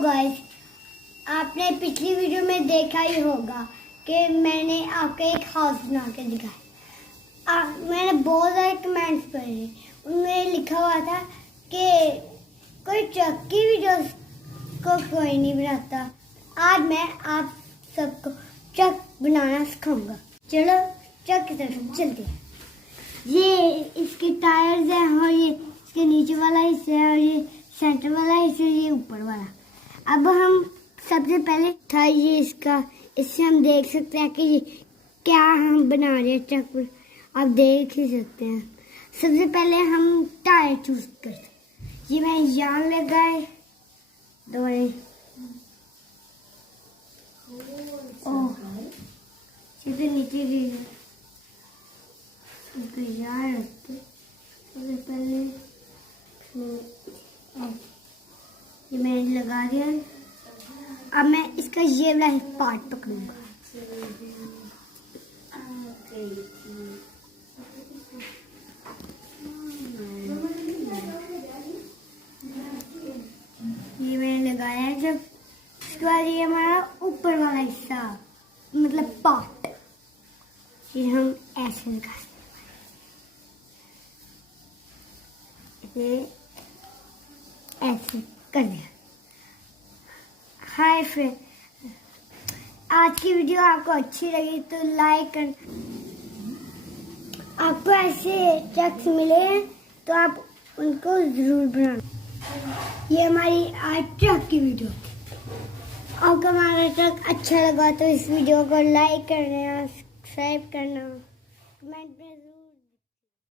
Guys, आपने पिछली video में देखा ही होगा कि मैंने आपको एक हाउस बना के दिखाया। मैंने बहुत सारे कमेंट्स पढ़े, उनमें लिखा हुआ था कि कोई ट्रक की वीडियो को कोई नहीं बनाता। आज मैं आप सबको ट्रक बनाना सिखाऊंगा। चलो ट्रक की तरफ चलते हैं। ये इसके टायर्स हैं और ये इसके नीचे वाला हिस्सा है और ये सेंटर वाला हिस्सा, ये ऊपर वाला। अब हम सबसे पहले था ये इसका, इससे हम देख सकते हैं कि ये क्या हम बना रहे हैं ट्रक पर, आप देख ही सकते हैं। सबसे पहले हम टायर चूज करते हैं। ये मैं यहाँ लगाए दोबारा, ओह सीधे नीचे गिर गया। यहाँ रखते सबसे पहले, ये मैंने लगा दिया। अब मैं इसका ये वाला पार्ट पकड़ूंगा। ये मैंने लगाया है। जब इसके बाद ये हमारा ऊपर वाला हिस्सा, मतलब पार्ट, ये हम ऐसे लगाएंगे। ये ऐसे कर दिया। हाय फ्रेंड, आज की वीडियो आपको अच्छी लगी तो लाइक कर। आपको ऐसे ट्रक्स मिले हैं तो आप उनको जरूर बनाना। ये हमारी आज ट्रक की वीडियो थी। आपको हमारा ट्रक अच्छा लगा तो इस वीडियो को लाइक करना, सब्सक्राइब करना, कमेंट में